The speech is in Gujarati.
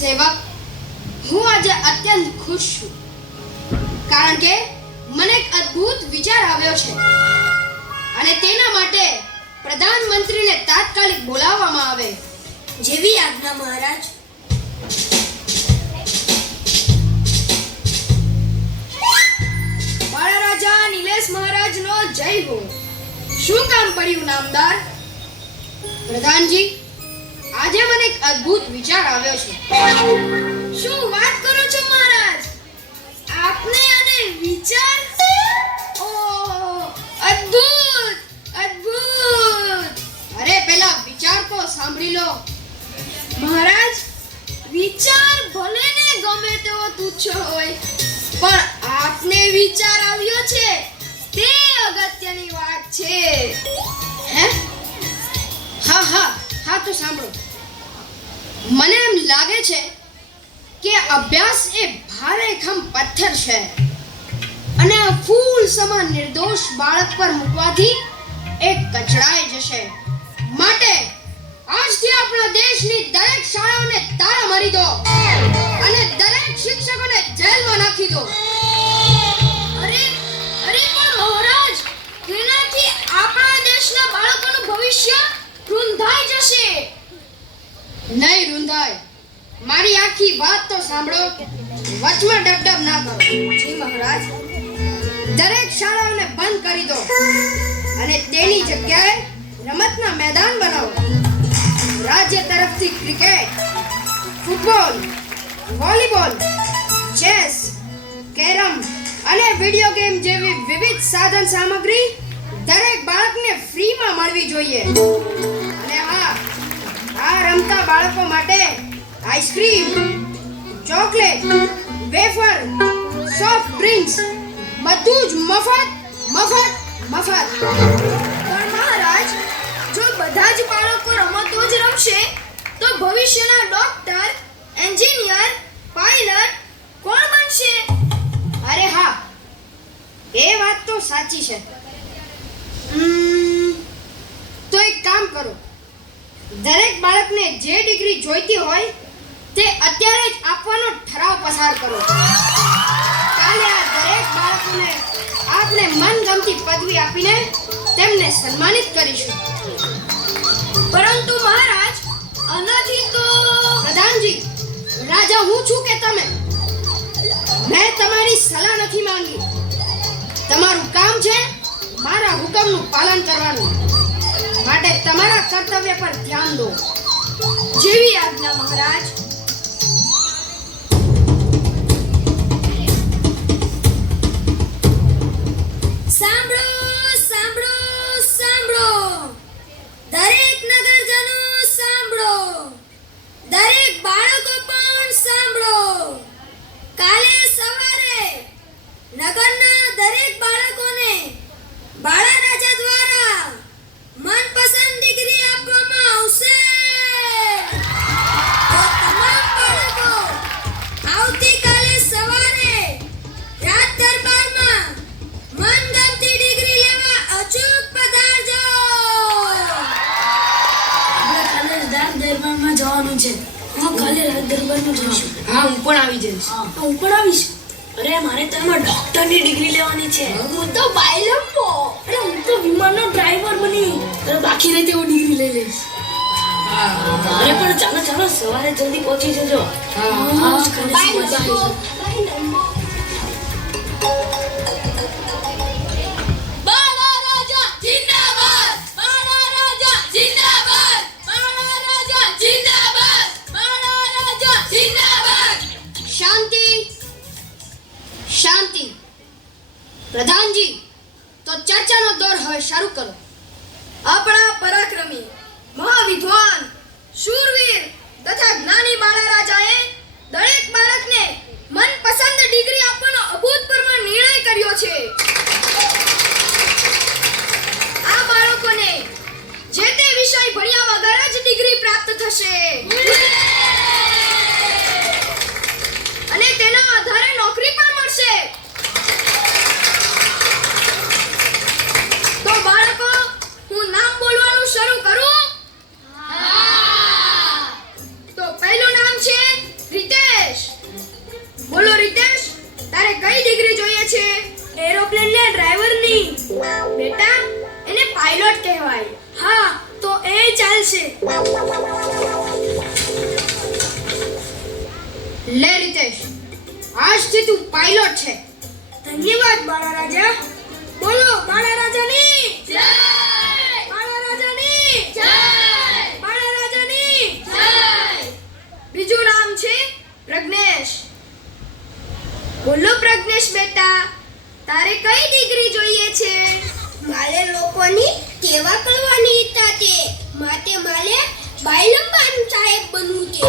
સેવક, હું આજે અત્યંત ખુશ છું કારણ કે મને એક અદ્ભુત વિચાર આવ્યો છે અને તેના માટે પ્રધાનમંત્રીને તાત્કાલિક બોલાવવામાં આવે. જેવી આજ્ઞા મહારાજ. મારા રાજા નિલેશ મહારાજનો જય હો. શું કામ પડ્યું નામદાર? પ્રધાનજી, આજે મને એક અદ્ભુત વિચાર આવ્યો છે. શું વાત કરો છો મહારાજ? આપને આને વિચાર? ઓહ, અદ્ભુત અદ્ભુત. અરે પેલા વિચાર તો સાંભળી લો. મહારાજ, વિચાર ભલે ને ગમે તેવો તુચ્છ હોય, પણ આપને વિચાર આવ્યો છે તે અગત્યની વાત છે. હે? હા હા હા, તો સાંભળો. મને એમ લાગે છે કે અભ્યાસ એ ભારેખમ પથ્થર છે અને આ ફૂલ સમાન નિર્દોષ બાળક પર મૂકવાથી એ કચડાઈ જશે. માટે આજથી આપણા દેશની દરેક શાળાઓને તાળા મારી દો અને દરેક શિક્ષકોને જેલમાં નાખી દો. અરે અરે પણ મહારાજ, તેનાથી આપણા દેશના બાળકોનું ભવિષ્ય રૂંધાઈ જશે. નહીં રૂંધાય. મારી આખી વાત તો સાંભળો. વચમાં ડબડબ ના કરો. જી મહારાજ. દરેક શાળાઓને બંધ કરી દો અને તેની જગ્યાએ રમતના મેદાન બનાવો. રાજ્ય તરફથી cricket, football, volleyball, chess, carrom અને વિડિયો ગેમ જેવી વિવિધ સાધન સામગ્રી દરેક બાળકને ફ્રીમાં મળવી જોઈએ. અને હા, આ રમતા બાળકો માટે ice cream, chocolate, wafer, soft drinks બધું જ મફત મફત મફત. પણ મહારાજ, જો બધા જ બાળકો રમતો જ રમશે તો ભવિષ્યના ડોક્ટર, એન્જિનિયર, પાયલટ કોણ બનશે? અરે હા, એ વાત તો સાચી છે. તો એક કામ કરો. દરેક બાળકને જે ડિગ્રી જોઈતી હોય તે અત્યારે જ આપવાનો ઠરાવ પસાર કરો. કાલે આ દરેક બાળકોને આપણે મનગમતી પદવી આપીને તેમને સન્માનિત કરીશું. પરંતુ મહારાજ, આનાથી તો... પ્રધાનજી, રાજા હું છું કે તમે? મેં તમારી સલાહ નથી માંગી. તમારું કામ છે મારા હુકમનું પાલન કરવાનું. માટે તમારા કર્તવ્ય પર ધ્યાન દો. જેવી આજ્ઞા મહારાજ. સાંભળો સાંભળો સાંભળો, દરેક નગરજનો સાંભળો, દરેક બાળકો પણ સાંભળો. કાલે સવારે નગરના દરેક બાળકોને બાળા રાજા દ્વારા મનપસંદ ડિગ્રી આપવામાં આવશે. તો તમામ બાળકો આવતીકાલે સવારે રાજ દરબારમાં મનગમતી ડિગ્રી લેવા અચૂક પધારજો. આપણે કાલે રાજ દરબારમાં જવાનું છે. હા, કાલે રાજ દરબારમાં જઈશું. હા, હું પણ આવી જઈશ. હા, હું પણ આવીશ. અરે, મારે તો એમાં ડોક્ટરની ડિગ્રી લેવાની છે. હું તો પાયલટ છો. અરે, હું તો વિમાનનો ડ્રાઈવર બની. અરે, બાકી રહે તેવો ડિગ્રી લઈ લઈશ. અરે પણ ચાલો ચાલો, સવારે જલ્દી પહોંચી જજો. હા, કાલે સવારે આવીશું. બાળા રાજા જિંદાબાદ! બાળા રાજા જિંદાબાદ! બાળા રાજા જિંદાબાદ! બાળા રાજા જિંદાબાદ! શાંતિ શાંતિ. પ્રધાનજી, તો ચર્ચાનો દોર હવે શરૂ કરો. આપણા પરાક્રમી, મહાવિદ્વાન, શૂરવીર તથા જ્ઞાની બાળા રાજાએ દરેક બાળકને મનપસંદ ડિગ્રી આપવાનો અભૂતપૂર્વ નિર્ણય કર્યો છે. આ બાળકોને જે તે વિષય ભણ્યા વગર જ ડિગ્રી પ્રાપ્ત થશે અને તેના આધારે નોકરી પણ મળશે. તો બાળકો, હું નામ બોલવાનું શરૂ કરું? તો પહેલું નામ છે લે રીતેશ, આજથી તું પાયલોટ છે. ધન્યવાદ બાળા રાજા. બોલો બાળા રાજાની જય. બાળા રાજાની જય. બાળા રાજાની જય. બીજું નામ છે પ્રજ્ઞેશ. બોલો પ્રજ્ઞેશ બેટા, તારે કઈ ડિગ્રી જોઈએ છે? મારે લોકોની સેવા કરવાની ઈચ્છા છે, માટે મારે બાયલંબાન સાહેબ બનવું છે.